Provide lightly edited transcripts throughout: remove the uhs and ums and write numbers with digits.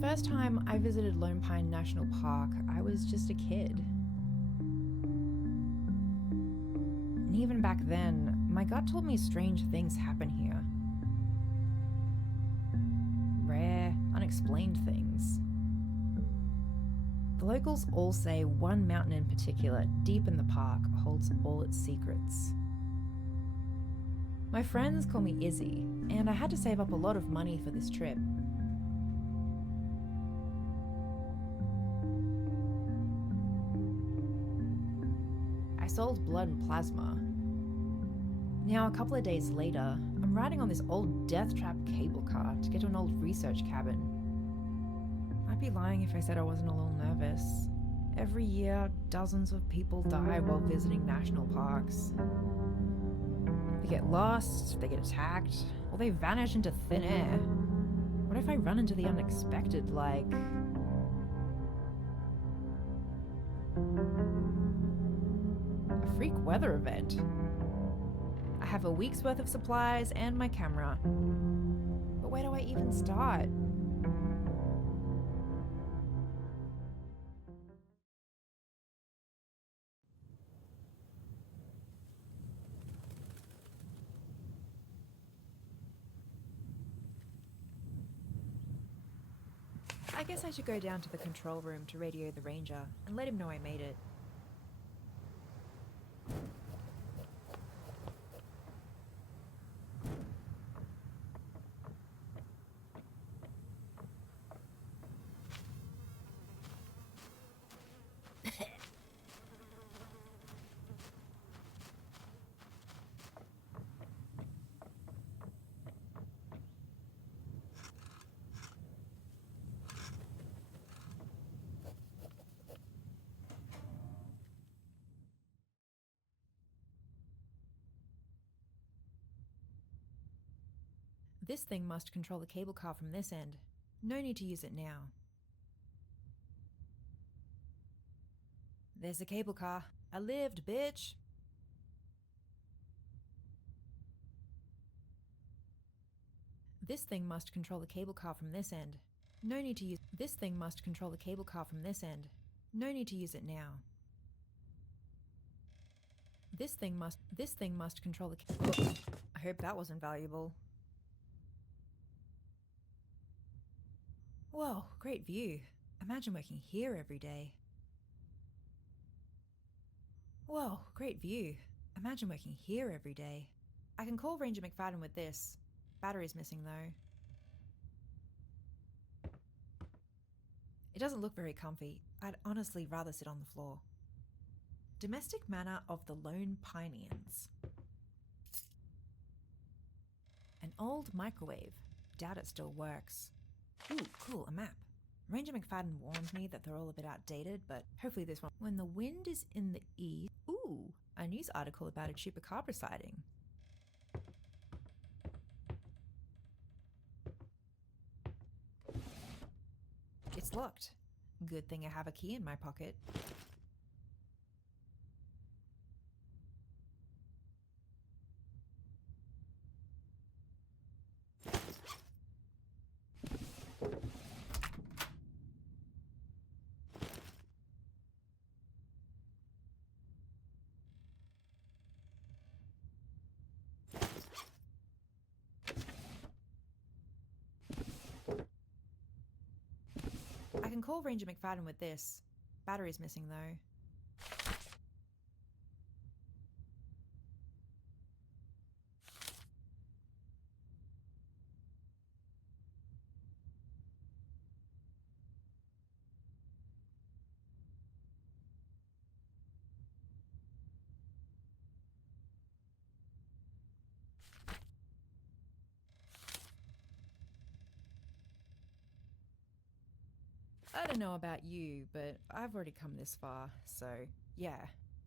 first time I visited Lone Pine National Park, I was just a kid. And even back then, my gut told me strange things happen here. Rare, unexplained things. The locals all say one mountain in particular, deep in the park, holds all its secrets. My friends call me Izzy, and I had to save up a lot of money for this trip. I sold blood and plasma. Now, a couple of days later, I'm riding on this old death trap cable car to get to an old research cabin. I'd be lying if I said I wasn't a little nervous. Every year, dozens of people die while visiting national parks. They get lost, they get attacked, or they vanish into thin air. What if I run into the unexpected, like... a freak weather event? I have a week's worth of supplies and my camera. But where do I even start? I guess I should go down to the control room to radio the ranger and let him know I made it. This thing must control the cable car from this end. No need to use it now. There's the cable car. I lived, bitch! This thing must control the cable car from this end. No need to use... This thing must control the cable car from this end. No need to use it now. This thing must control the... I hope that wasn't valuable. Whoa, great view. Imagine working here every day. Whoa, great view. Imagine working here every day. I can call Ranger McFadden with this. Battery's missing though. It doesn't look very comfy. I'd honestly rather sit on the floor. Domestic manor of the Lone Pineans. An old microwave. Doubt it still works. Ooh, cool, a map. Ranger McFadden warned me that they're all a bit outdated, but hopefully this one. When the wind is in the east... Ooh, a news article about a chupacabra sighting. It's locked. Good thing I have a key in my pocket. I can call Ranger McFadden with this. Battery's missing though. I don't know about you, but I've already come this far, so yeah,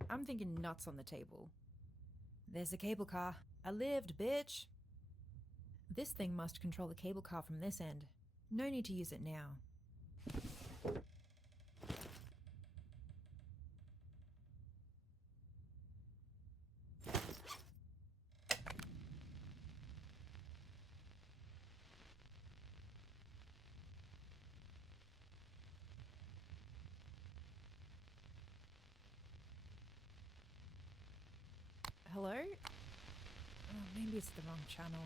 I'm thinking nuts on the table. There's the cable car. I lived, bitch! This thing must control the cable car from this end. No need to use it now. maybe it's the wrong channel.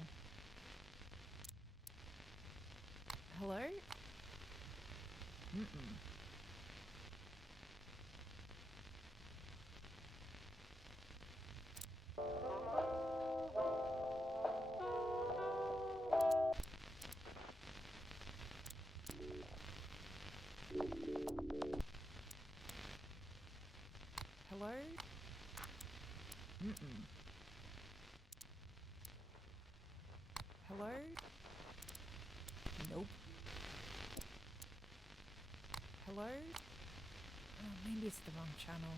Hello? Mm-mm. Hello? Mm-mm. Hello? Nope. Hello? Oh, maybe it's the wrong channel.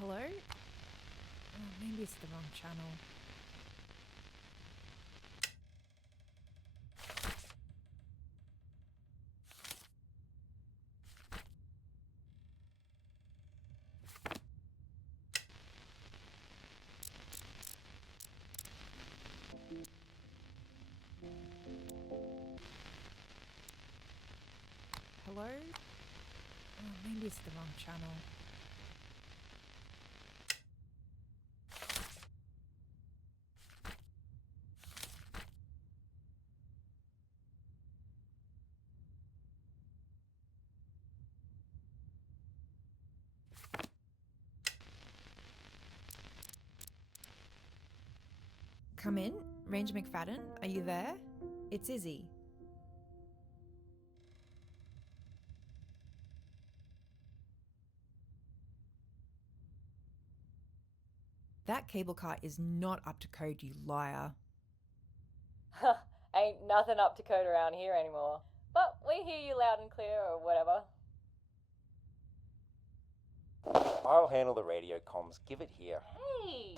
Hello? Oh, maybe it's the wrong channel. Hello? Oh, maybe it's the wrong channel. Come in. Ranger McFadden, are you there? It's Izzy. That cable car is not up to code, you liar. Ain't nothing up to code around here anymore. But we hear you loud and clear or whatever. I'll handle the radio comms. Give it here. Hey!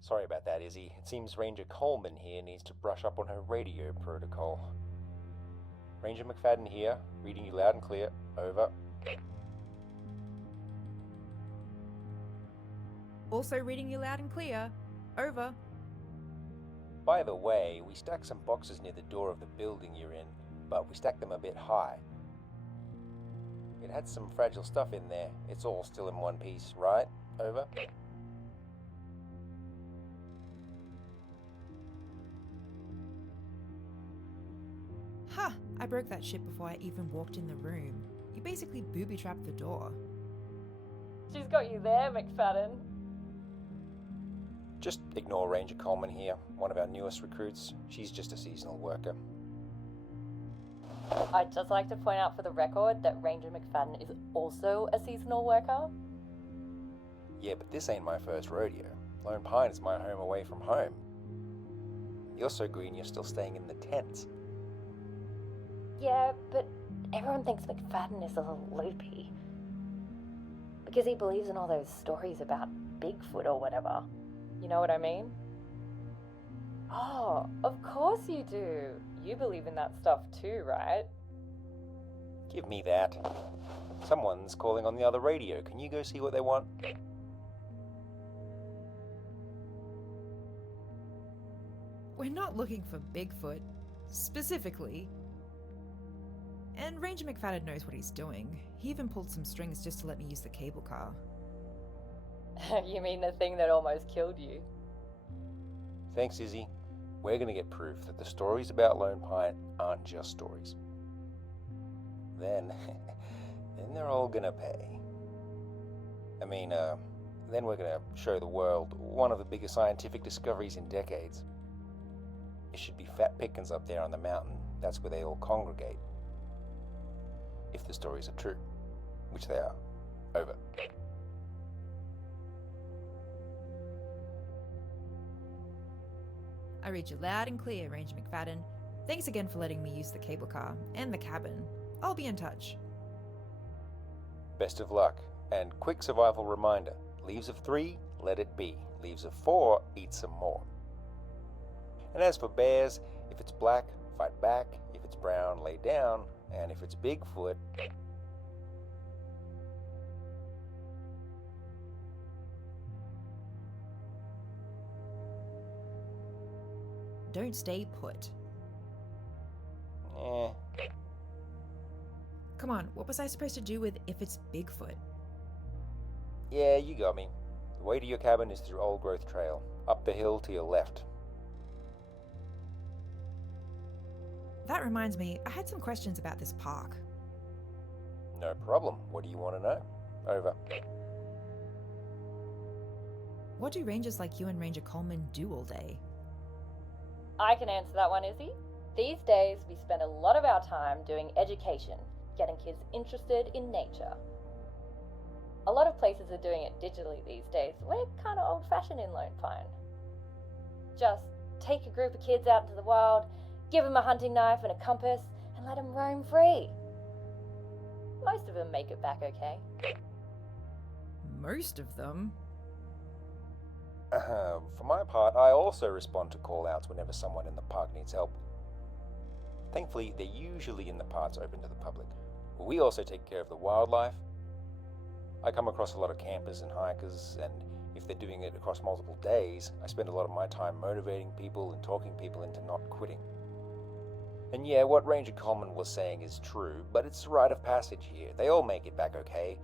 Sorry about that, Izzy. It seems Ranger Coleman here needs to brush up on her radio protocol. Ranger McFadden here, reading you loud and clear. Over. Also reading you loud and clear. Over. By the way, we stacked some boxes near the door of the building you're in, but we stacked them a bit high. It had some fragile stuff in there. It's all still in one piece, right? Over. Ha! I broke that shit before I even walked in the room. You basically booby-trapped the door. She's got you there, McFadden. Just ignore Ranger Coleman here, one of our newest recruits. She's just a seasonal worker. I'd just like to point out for the record that Ranger McFadden is also a seasonal worker. Yeah, but this ain't my first rodeo. Lone Pine is my home away from home. You're so green you're still staying in the tents. Yeah, but everyone thinks McFadden is a little loopy. Because he believes in all those stories about Bigfoot or whatever. You know what I mean? Oh, of course you do. You believe in that stuff too, right? Give me that. Someone's calling on the other radio. Can you go see what they want? We're not looking for Bigfoot, specifically. And Ranger McFadden knows what he's doing. He even pulled some strings just to let me use the cable car. You mean the thing that almost killed you? Thanks, Izzy. We're gonna get proof that the stories about Lone Pine aren't just stories. Then they're all gonna pay. Then we're gonna show the world one of the biggest scientific discoveries in decades. It should be fat pickings up there on the mountain That's where they all congregate. If the stories are true, which they are. Over. I read you loud and clear, Ranger McFadden. Thanks again for letting me use the cable car and the cabin. I'll be in touch. Best of luck, and quick survival reminder. Leaves of 3, let it be. Leaves of 4, eat some more. And as for bears, if it's black, fight back. If it's brown, lay down. And if it's Bigfoot... Don't stay put. Come on, what was I supposed to do with if it's Bigfoot? Yeah, you got me. The way to your cabin is through Old Growth Trail, up the hill to your left. That reminds me, I had some questions about this park. No problem. What do you want to know? Over. What do rangers like you and Ranger Coleman do all day? I can answer that one, Izzy. These days, we spend a lot of our time doing education, getting kids interested in nature. A lot of places are doing it digitally these days. We're kind of old-fashioned in Lone Pine. Just take a group of kids out into the wild, give them a hunting knife and a compass, and let them roam free. Most of them make it back okay. Most of them? For my part, I also respond to call-outs whenever someone in the park needs help. Thankfully, they're usually in the parts open to the public. We also take care of the wildlife. I come across a lot of campers and hikers, and if they're doing it across multiple days, I spend a lot of my time motivating people and talking people into not quitting. And yeah, what Ranger Coleman was saying is true, but it's a rite of passage here. They all make it back okay.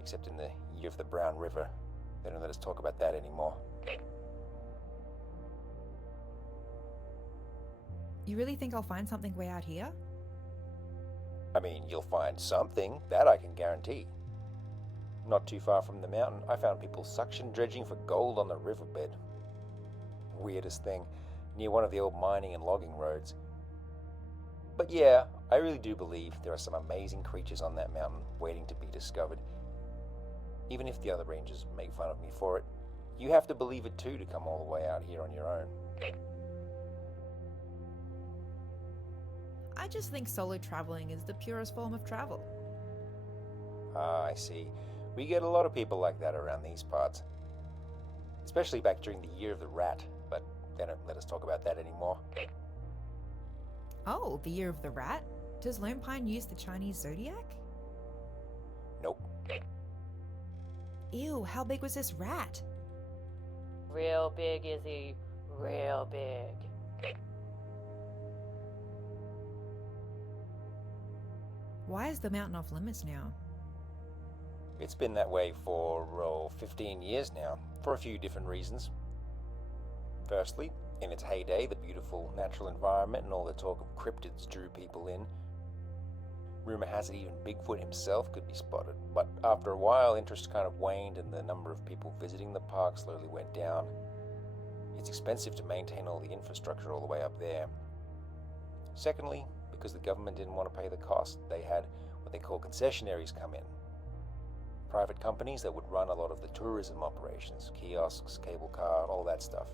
Except in the year of the Brown River. They don't let us talk about that anymore. You really think I'll find something way out here? I mean, you'll find something, that I can guarantee. Not too far from the mountain, I found people suction dredging for gold on the riverbed. Weirdest thing, near one of the old mining and logging roads. But yeah, I really do believe there are some amazing creatures on that mountain waiting to be discovered. Even if the other rangers make fun of me for it, you have to believe it too to come all the way out here on your own. I just think solo traveling is the purest form of travel. Ah, I see. We get a lot of people like that around these parts. Especially back during the year of the rat, but they don't let us talk about that anymore. Oh, the year of the rat? Does Lone Pine use the Chinese zodiac? Nope. Ew, how big was this rat? Real big, Izzy. Real big. Why is the mountain off limits now? It's been that way for 15 years now, for a few different reasons. Firstly, in its heyday, the beautiful natural environment and all the talk of cryptids drew people in. Rumor has it even Bigfoot himself could be spotted, but after a while interest kind of waned and the number of people visiting the park slowly went down. It's expensive to maintain all the infrastructure all the way up there. Secondly, because the government didn't want to pay the cost, they had what they call concessionaries come in. Private companies that would run a lot of the tourism operations, kiosks, cable car, all that stuff.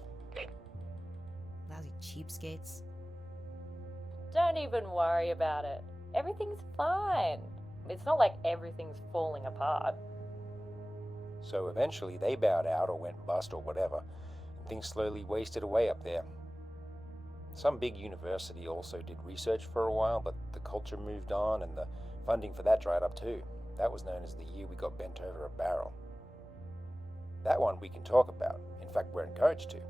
Lousy cheapskates. Don't even worry about it. Everything's fine. It's not like everything's falling apart. So eventually they bowed out or went bust or whatever, and things slowly wasted away up there. Some big university also did research for a while, but the culture moved on and the funding for that dried up too. That was known as the year we got bent over a barrel. That one we can talk about. In fact, we're encouraged to.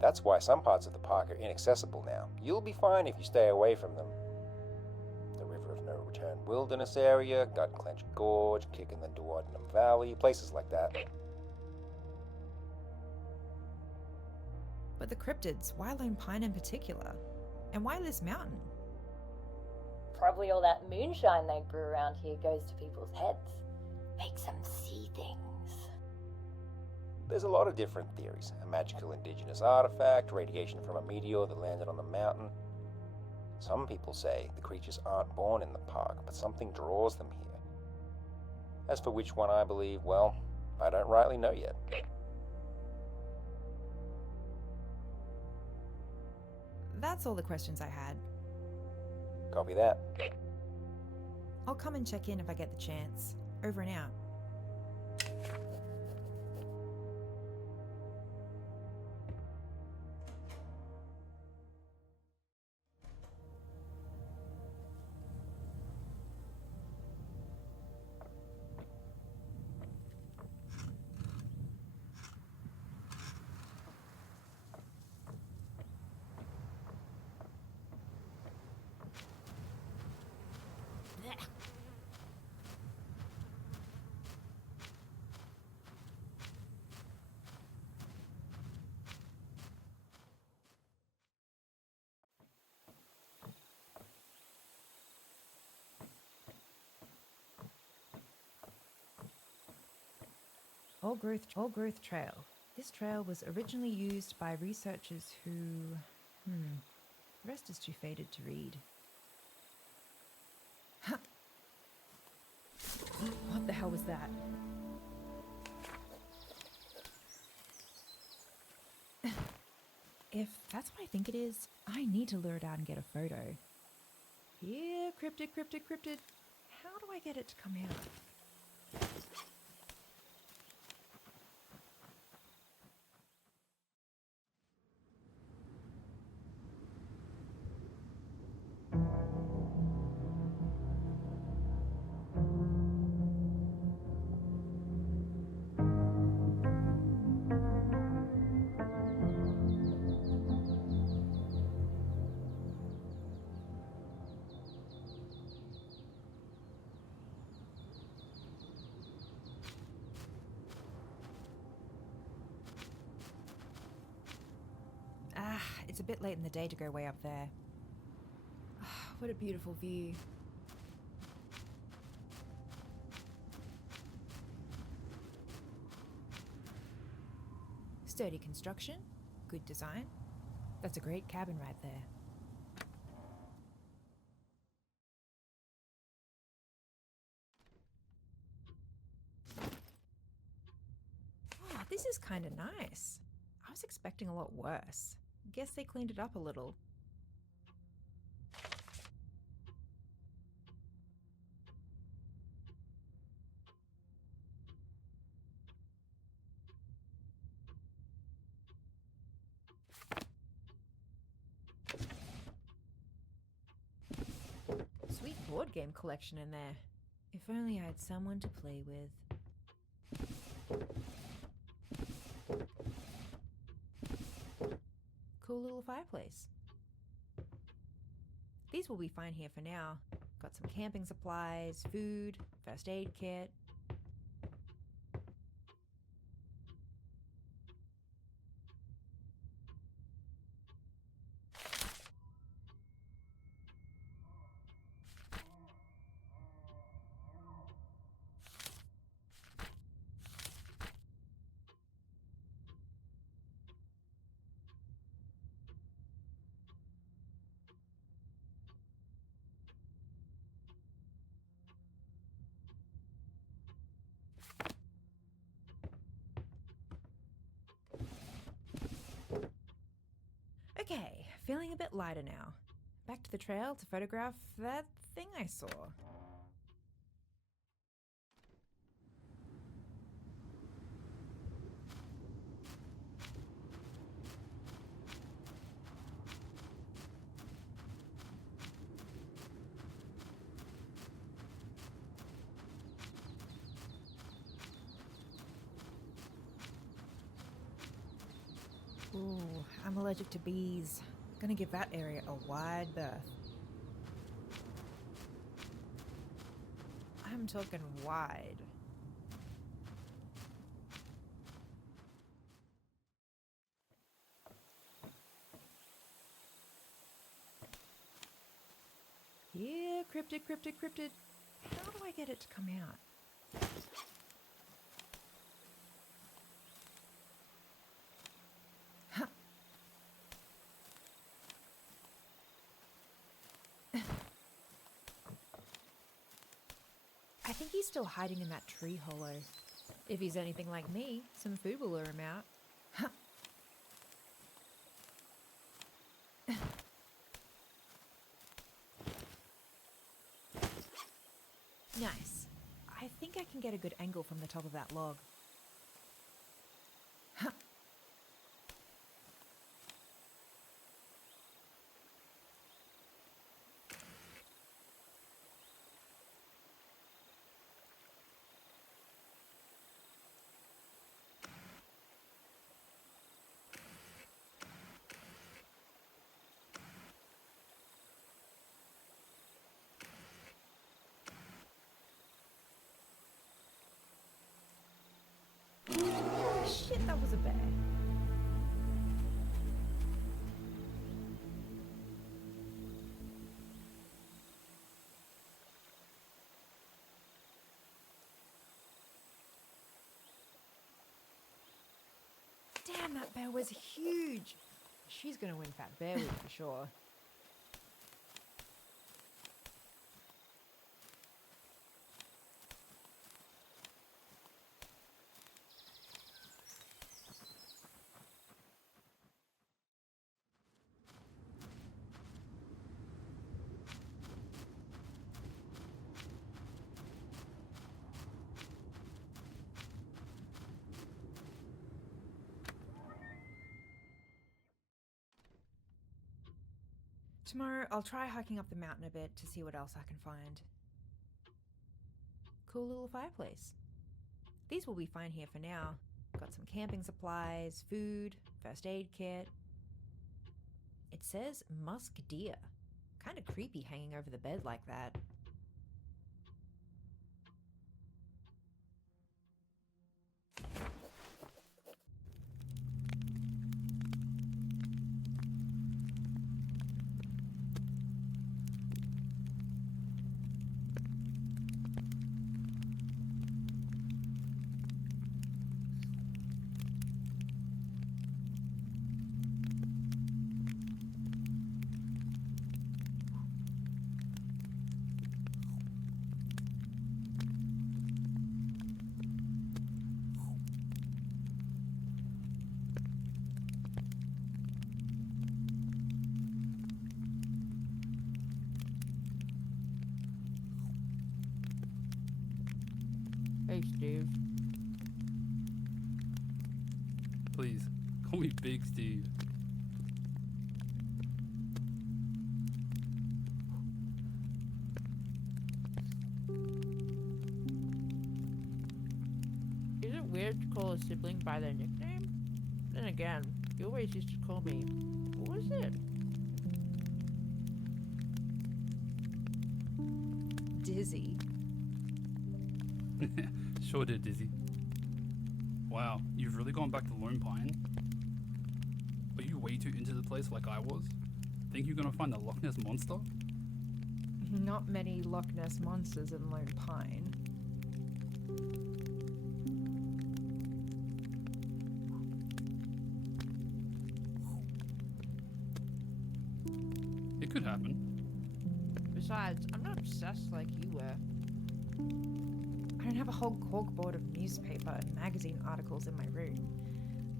That's why some parts of the park are inaccessible now. You'll be fine if you stay away from them. The River of No Return Wilderness area, Gutclench Gorge, Kick in the Duodenum Valley, places like that. But the cryptids, why Lone Pine in particular? And why this mountain? Probably all that moonshine they brew around here goes to people's heads. Makes them see things. There's a lot of different theories. A magical indigenous artifact, radiation from a meteor that landed on the mountain. Some people say the creatures aren't born in the park, but something draws them here. As for which one I believe, well, I don't rightly know yet. That's all the questions I had. Copy that. I'll come and check in if I get the chance. Over and out. Old Growth Trail. This trail was originally used by researchers who... the rest is too faded to read. Huh. What the hell was that? If that's what I think it is, I need to lure it out and get a photo. Here, cryptid. How do I get it to come out? It's a bit late in the day to go way up there. What a beautiful view. Sturdy construction, good design. That's a great cabin right there. Oh, this is kind of nice. I was expecting a lot worse. Guess they cleaned it up a little. Sweet board game collection in there. If only I had someone to play with. Cool little fireplace. These will be fine here for now. Got some camping supplies, food, first aid kit. Okay, feeling a bit lighter now. Back to the trail to photograph that thing I saw. Ooh, I'm allergic to bees. Gonna give that area a wide berth. I'm talking wide. Yeah, cryptid. How do I get it to come out? I think he's still hiding in that tree hollow. If he's anything like me, some food will lure him out. Nice. I think I can get a good angle from the top of that log. Shit, that was a bear. Damn, that bear was huge. She's gonna win Fat Bear Week for sure. Tomorrow, I'll try hiking up the mountain a bit to see what else I can find. Cool little fireplace. These will be fine here for now. Got some camping supplies, food, first aid kit. It says musk deer. Kinda creepy hanging over the bed like that. Hey, Steve. Please, call me Big Steve. Is it weird to call a sibling by their nickname? Then again, you always used to call me... What was it? Dizzy. Sure did, Dizzy. Wow, you've really gone back to Lone Pine? Are you way too into the place like I was? Think you're gonna find the Loch Ness Monster? Not many Loch Ness monsters in Lone Pine. It could happen. Besides, I'm not obsessed like you were. I don't have a whole corkboard of newspaper and magazine articles in my room.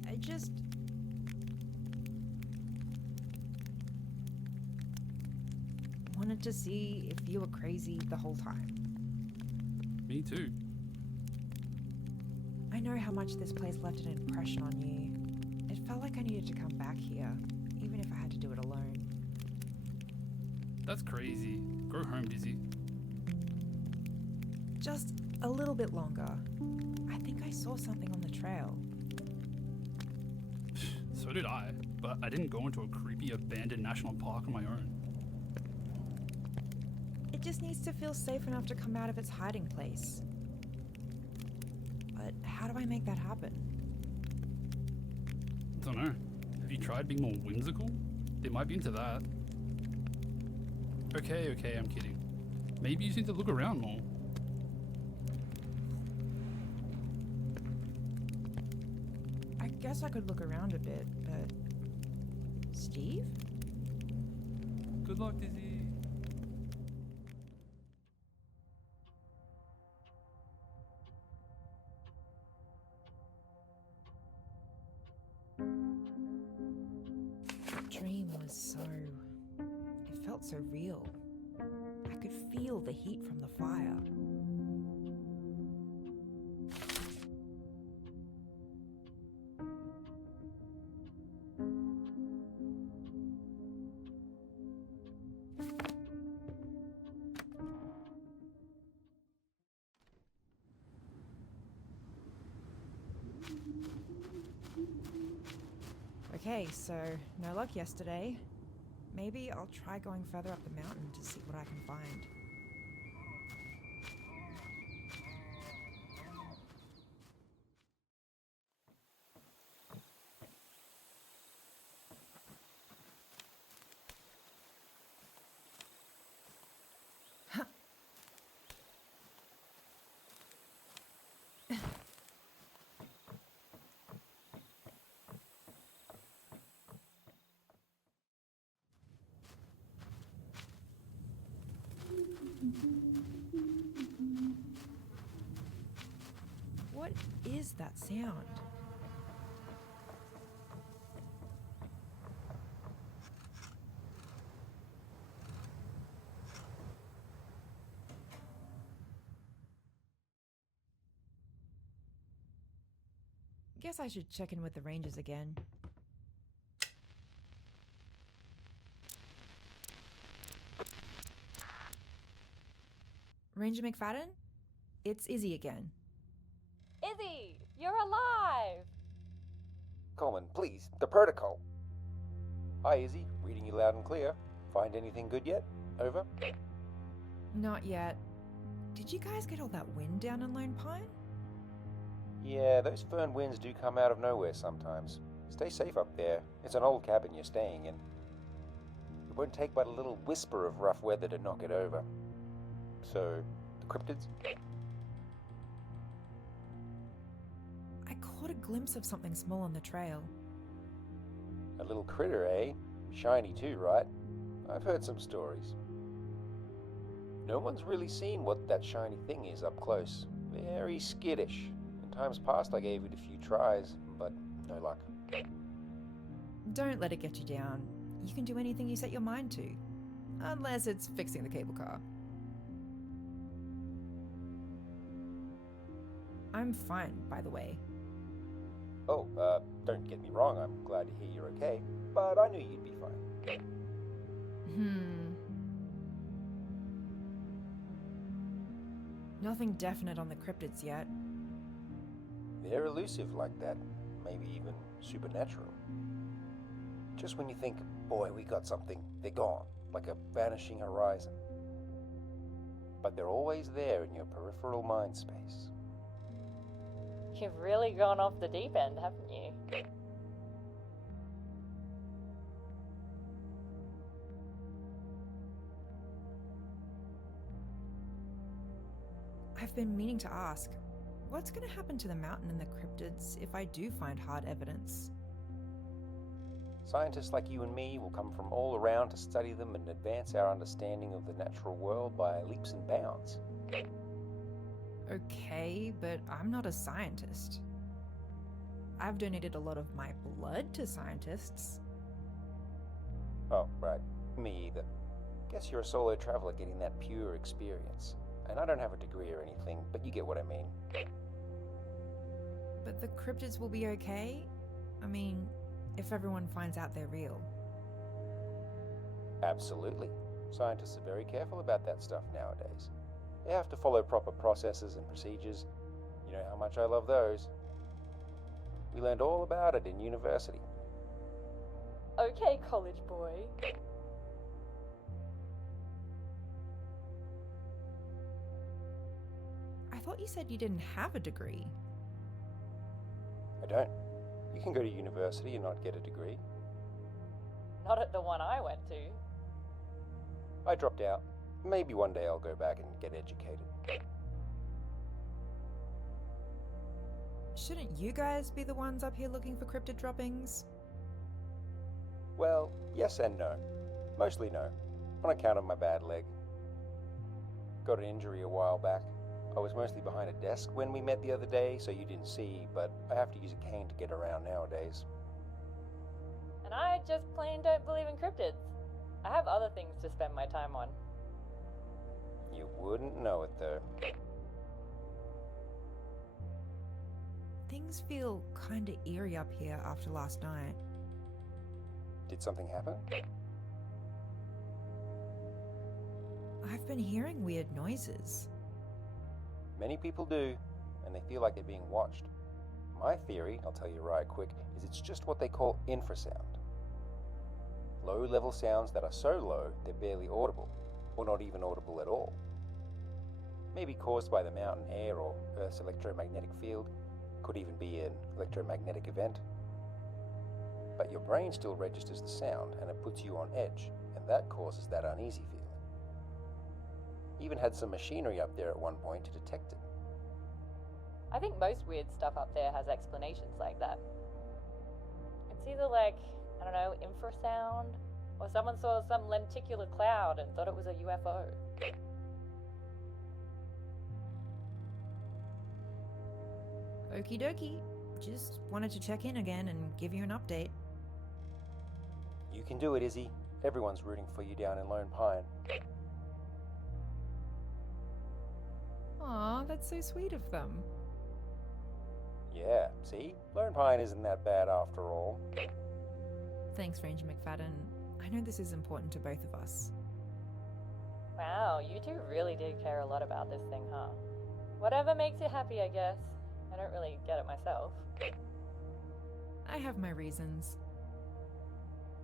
I just... wanted to see if you were crazy the whole time. Me too. I know how much this place left an impression on you. It felt like I needed to come back here, even if I had to do it alone. That's crazy. Go home, Dizzy. Just a little bit longer. I think I saw something on the trail. So did I, but I didn't go into a creepy abandoned national park on my own. It just needs to feel safe enough to come out of its hiding place. But how do I make that happen? Dunno. Have you tried being more whimsical? They might be into that. Okay, I'm kidding. Maybe you just need to look around more. I guess I could look around a bit, but... Steve? Good luck, Dizzy. dream was so... It felt so real. I could feel the heat from the fire. Okay, so no luck yesterday. Maybe I'll try going further up the mountain to see what I can find. What is that sound? Guess I should check in with the rangers again. Ranger McFadden? It's Izzy again. Izzy, you're alive! Coleman, please, the protocol. Hi, Izzy. Reading you loud and clear. Find anything good yet? Over. Not yet. Did you guys get all that wind down in Lone Pine? Yeah, those fern winds do come out of nowhere sometimes. Stay safe up there. It's an old cabin you're staying in. It won't take but a little whisper of rough weather to knock it over. So, the cryptids? I caught a glimpse of something small on the trail. A little critter, eh? Shiny too, right? I've heard some stories. No one's really seen what that shiny thing is up close. Very skittish. In times past I gave it a few tries, but no luck. Don't let it get you down. You can do anything you set your mind to. Unless it's fixing the cable car. I'm fine, by the way. Oh, don't get me wrong, I'm glad to hear you're okay, but I knew you'd be fine. Nothing definite on the cryptids yet. They're elusive like that, maybe even supernatural. Just when you think, boy, we got something, they're gone, like a vanishing horizon. But they're always there in your peripheral mind space. You've really gone off the deep end, haven't you? I've been meaning to ask, what's going to happen to the mountain and the cryptids if I do find hard evidence? Scientists like you and me will come from all around to study them and advance our understanding of the natural world by leaps and bounds. Okay, but I'm not a scientist. I've donated a lot of my blood to scientists. Oh, right. Me either. Guess you're a solo traveler getting that pure experience. And I don't have a degree or anything, but you get what I mean. But the cryptids will be okay? I mean, if everyone finds out they're real. Absolutely. Scientists are very careful about that stuff nowadays. They have to follow proper processes and procedures. You know how much I love those. We learned all about it in university. Okay, college boy. I thought you said you didn't have a degree. I don't. You can go to university and not get a degree. Not at the one I went to. I dropped out. Maybe one day I'll go back and get educated. Shouldn't you guys be the ones up here looking for cryptid droppings? Well, yes and no. Mostly no, on account of my bad leg. Got an injury a while back. I was mostly behind a desk when we met the other day, so you didn't see, but I have to use a cane to get around nowadays. And I just plain don't believe in cryptids. I have other things to spend my time on. You wouldn't know it though. Things feel kinda eerie up here after last night. Did something happen? I've been hearing weird noises. Many people do, and they feel like they're being watched. My theory, I'll tell you right quick, is it's just what they call infrasound. Low-level sounds that are so low they're barely audible, or not even audible at all. Maybe caused by the mountain air or Earth's electromagnetic field, could even be an electromagnetic event. But your brain still registers the sound and it puts you on edge, and that causes that uneasy feeling. Even had some machinery up there at one point to detect it. I think most weird stuff up there has explanations like that. It's either like, I don't know, infrasound, or someone saw some lenticular cloud and thought it was a UFO. Okie dokie. Just wanted to check in again and give you an update. You can do it, Izzy. Everyone's rooting for you down in Lone Pine. Aw, that's so sweet of them. Yeah, see? Lone Pine isn't that bad after all. Thanks, Ranger McFadden. I know this is important to both of us. Wow, you two really do care a lot about this thing, huh? Whatever makes you happy, I guess. I don't really get it myself. I have my reasons.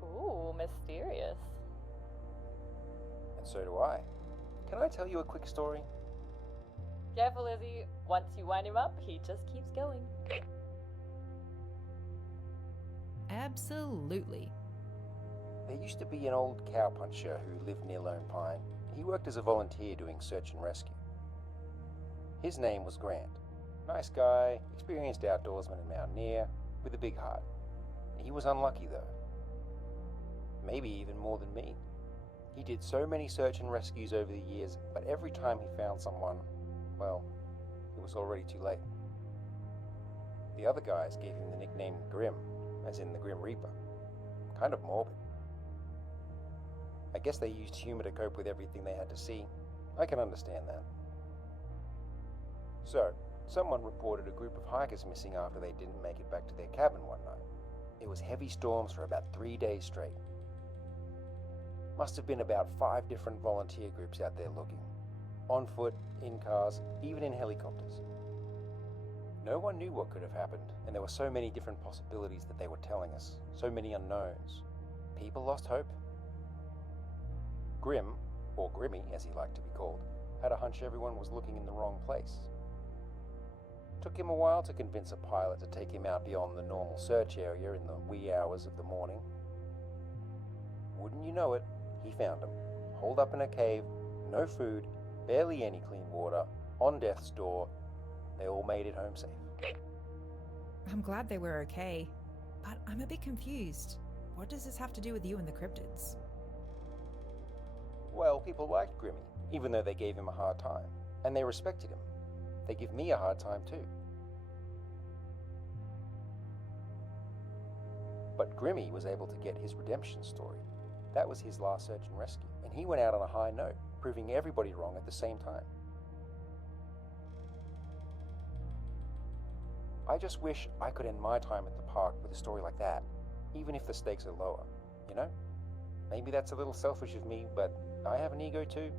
Ooh, mysterious. And so do I. Can I tell you a quick story? Careful, Izzy. Once you wind him up, he just keeps going. Absolutely. There used to be an old cowpuncher who lived near Lone Pine. He worked as a volunteer doing search and rescue. His name was Grant. Nice guy, experienced outdoorsman and mountaineer, with a big heart. He was unlucky though. Maybe even more than me. He did so many search and rescues over the years, but every time he found someone, well, it was already too late. The other guys gave him the nickname Grim, as in the Grim Reaper. Kind of morbid. I guess they used humor to cope with everything they had to see. I can understand that. So, someone reported a group of hikers missing after they didn't make it back to their cabin one night. It was heavy storms for about 3 days straight. Must have been about 5 different volunteer groups out there looking. On foot, in cars, even in helicopters. No one knew what could have happened, and there were so many different possibilities that they were telling us, so many unknowns. People lost hope. Grim, or Grimmy as he liked to be called, had a hunch everyone was looking in the wrong place. Took him a while to convince a pilot to take him out beyond the normal search area in the wee hours of the morning. Wouldn't you know it, he found him, holed up in a cave, no food, barely any clean water, on death's door. They all made it home safe. I'm glad they were okay, but I'm a bit confused. What does this have to do with you and the cryptids? Well, people liked Grimmy, even though they gave him a hard time, and they respected him. They give me a hard time too. But Grimmy was able to get his redemption story. That was his last search and rescue, and he went out on a high note, proving everybody wrong at the same time. I just wish I could end my time at the park with a story like that, even if the stakes are lower, you know? Maybe that's a little selfish of me, but I have an ego too.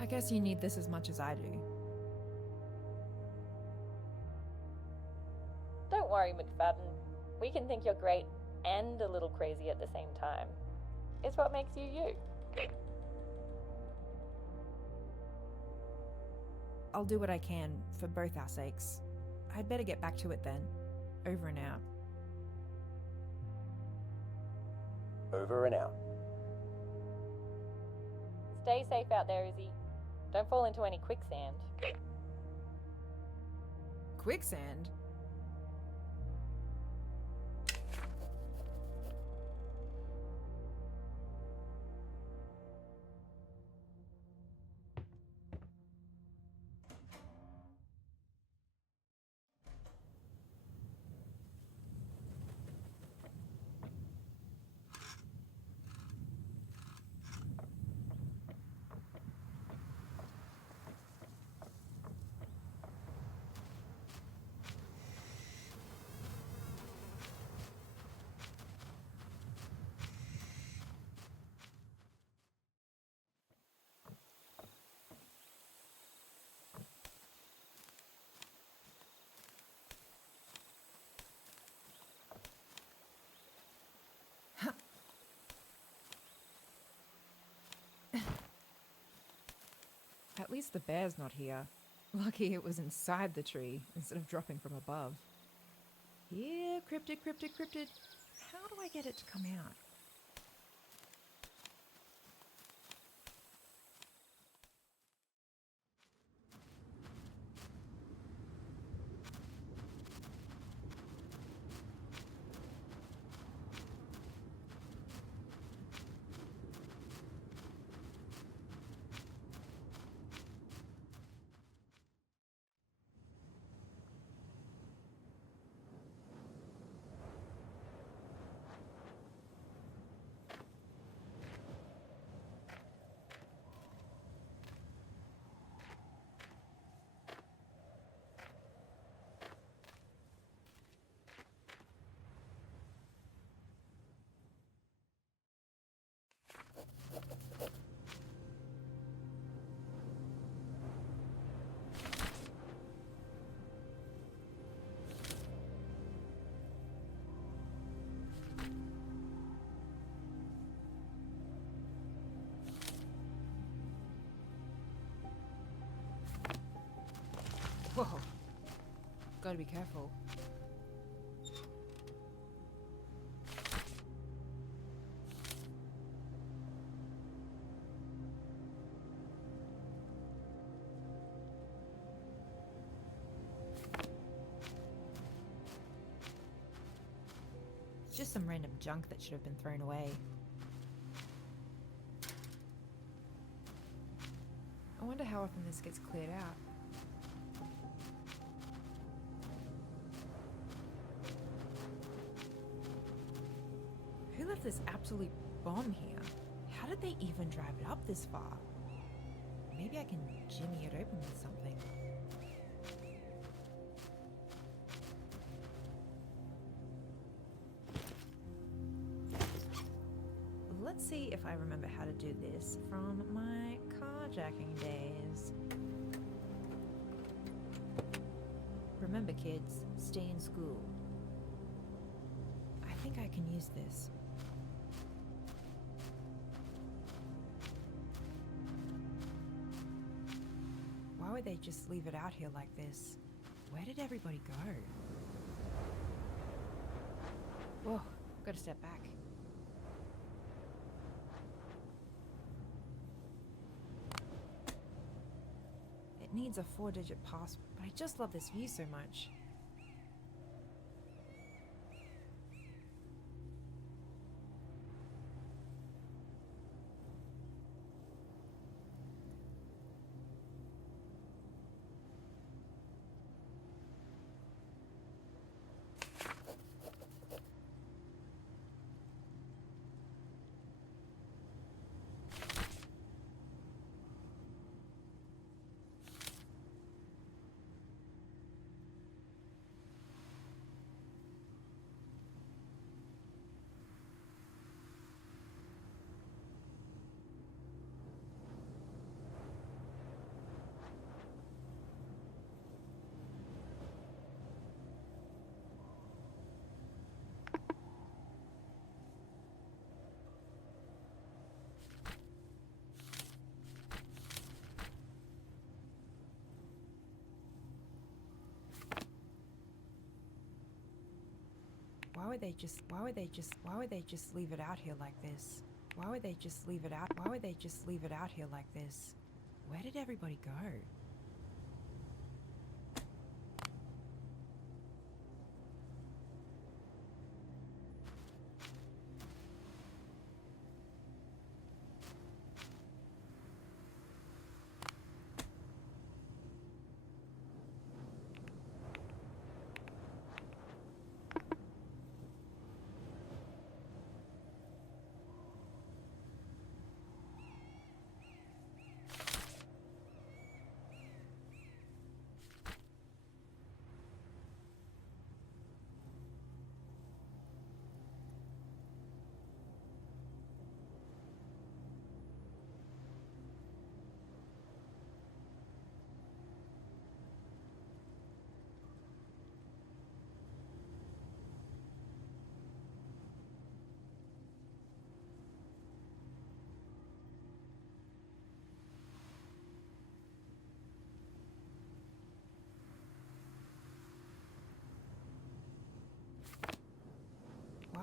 I guess you need this as much as I do. Don't worry, McFadden. We can think you're great and a little crazy at the same time. It's what makes you you. I'll do what I can for both our sakes. I'd better get back to it then. Over and out. Over and out. Stay safe out there, Izzy. Don't fall into any quicksand. Quicksand? At least the bear's not here. Lucky it was inside the tree instead of dropping from above. Here, cryptid, cryptid, cryptid. How do I get it to come out? Whoa. Gotta be careful. Just some random junk that should have been thrown away. I wonder how often this gets cleared out. Who left this absolute bomb here? How did they even drive it up this far? Maybe I can jimmy it open with something. Let's see if I remember how to do this from my carjacking days. Remember, kids, stay in school. I think I can use this. Why would they just leave it out here like this? Where did everybody go? Whoa, gotta step back. It needs a 4-digit password, but I just love this view so much. Why would they just leave it out here like this? Why would they just leave it out here like this? Where did everybody go?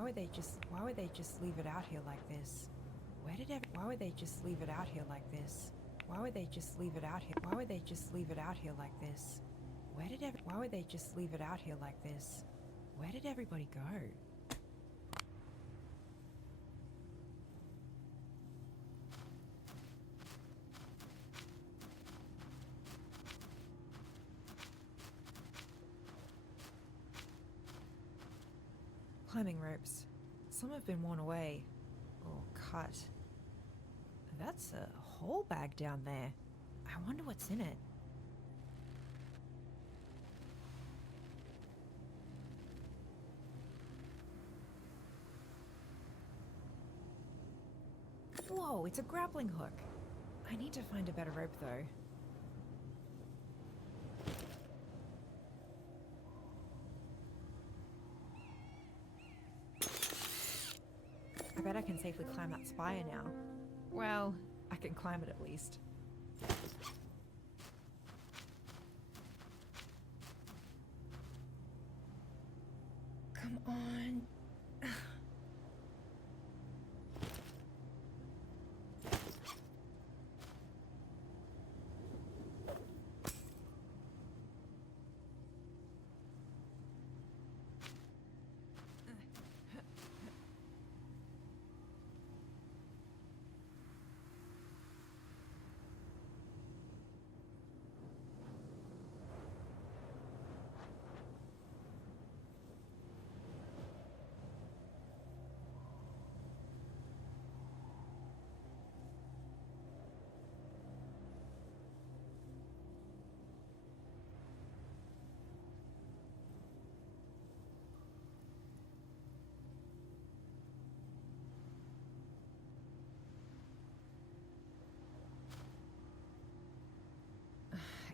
why would they just leave it out here like this? Why would they just leave it out here like this? Why would they just leave it out here? Why would they just leave it out here like this? Why would they just leave it out here like this? Where did everybody go? Climbing ropes. Some have been worn away or cut. That's a whole bag down there. I wonder what's in it. Whoa, it's a grappling hook. I need to find a better rope though. I bet I can safely climb that spire now. Well, I can climb it at least. Come on.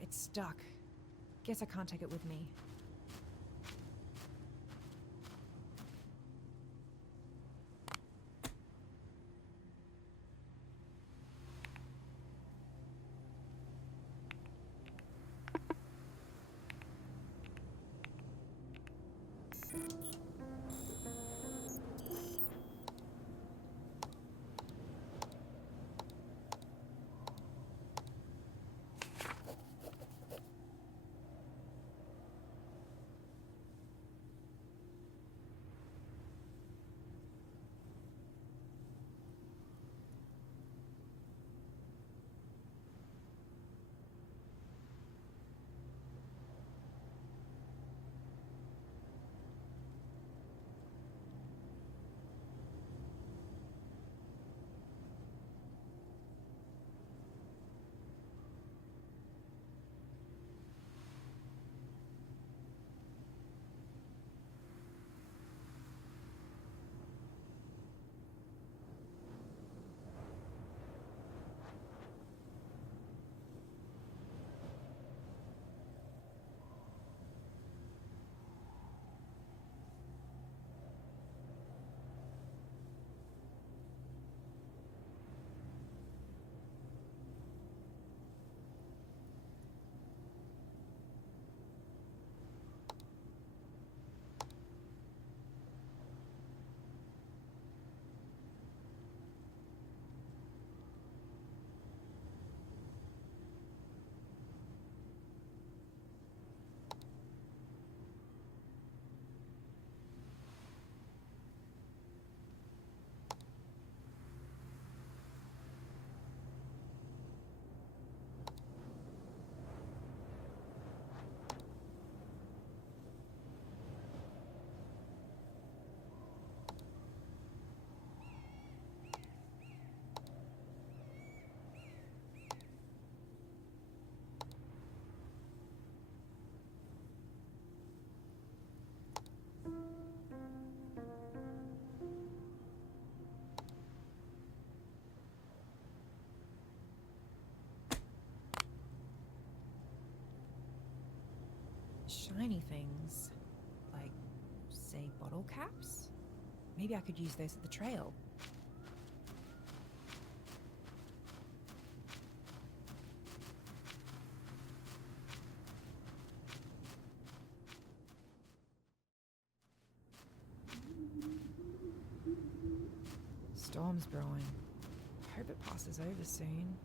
It's stuck. Guess I can't take it with me. Shiny things. Like, say, bottle caps? Maybe I could use those at the trail. storm's brewing. Hope it passes over soon.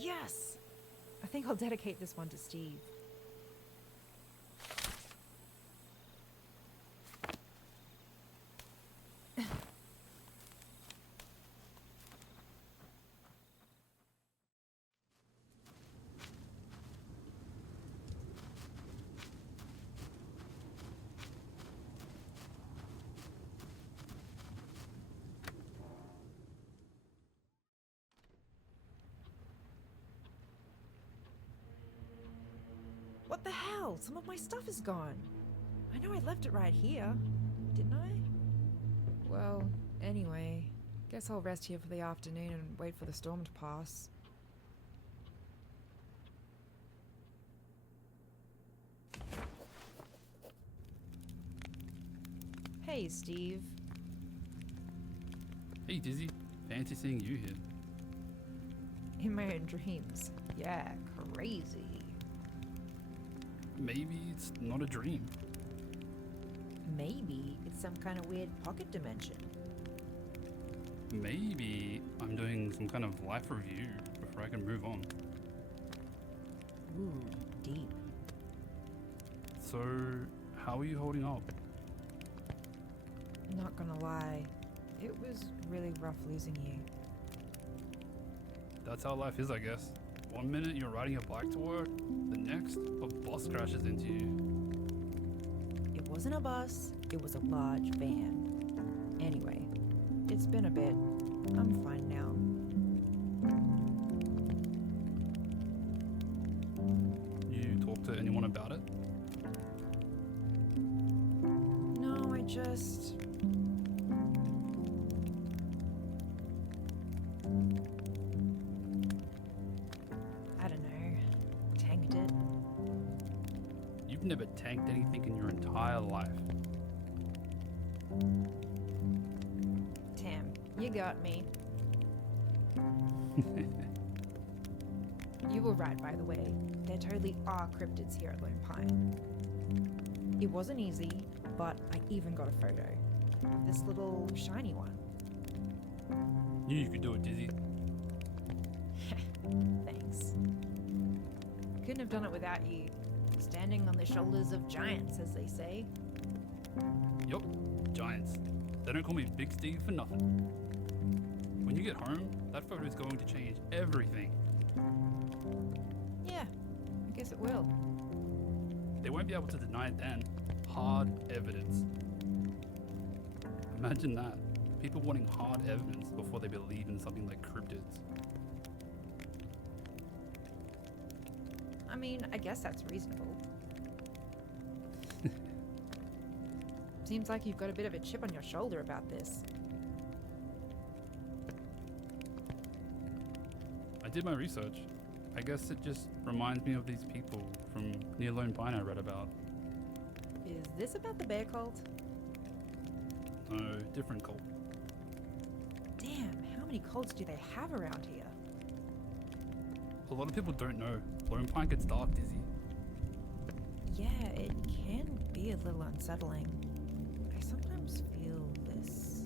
Yes! I think I'll dedicate this one to Steve. What the hell? Some of my stuff is gone. I know I left it right here, didn't I? Well, anyway, guess I'll rest here for the afternoon and wait for the storm to pass. Hey, Steve. Hey Dizzy, fancy seeing you here. In my own dreams. Yeah, crazy. Maybe it's not a dream. Maybe it's some kind of weird pocket dimension. Maybe I'm doing some kind of life review before I can move on. Ooh, deep. So, how are you holding up? Not gonna lie, it was really rough losing you. That's how life is, I guess. One minute you're riding your bike to work, the next, a bus crashes into you. It wasn't a bus, it was a large van. Anyway, it's been a bit. I'm fine now. You talk to anyone about it? No, I just... I don't know. Tanked it. You've never tanked anything in your entire life. Tam, you got me. You were right, by the way. There totally are cryptids here at Lone Pine. It wasn't easy, but I even got a photo. This little shiny one. Knew you could do it, Dizzy. Thanks. Couldn't have done it without you. Standing on the shoulders of giants, as they say. Yup, giants. They don't call me Big Steve for nothing. When you get home, that photo is going to change everything. Yeah, I guess it will. They won't be able to deny it then. Hard evidence. Imagine that. People wanting hard evidence before they believe in something like cryptids. I mean, I guess that's reasonable. Seems like you've got a bit of a chip on your shoulder about this. I did my research. I guess it just reminds me of these people from near Lone Pine I read about. Is this about the bear cult? No, different cult. Damn, how many cults do they have around here? A lot of people don't know. Lone Pine gets dark, Dizzy. Yeah, it can be a little unsettling. I sometimes feel this.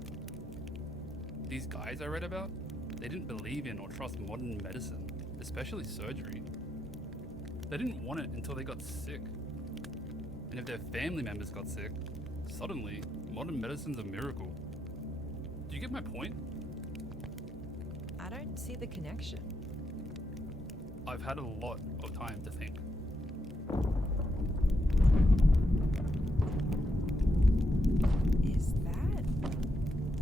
These guys I read about, they didn't believe in or trust modern medicine, especially surgery. They didn't want it until they got sick. And if their family members got sick, suddenly, modern medicine's a miracle. Do you get my point? I don't see the connection. I've had a lot of time to think. Is that?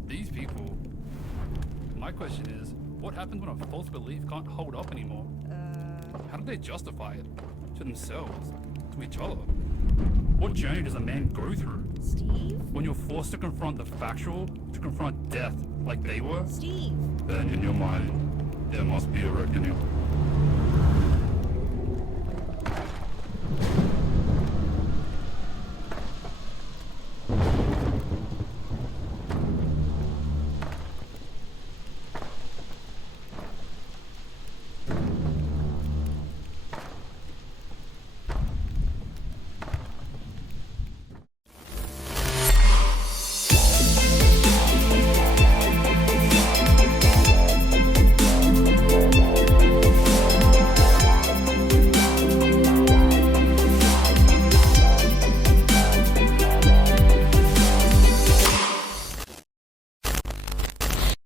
These people. My question is, what happens when a false belief can't hold up anymore? How do they justify it? To themselves? To each other? What journey does a man go through? Steve? When you're forced to confront the factual, to confront death like they were? Steve! Then in your mind, there must be a reckoning.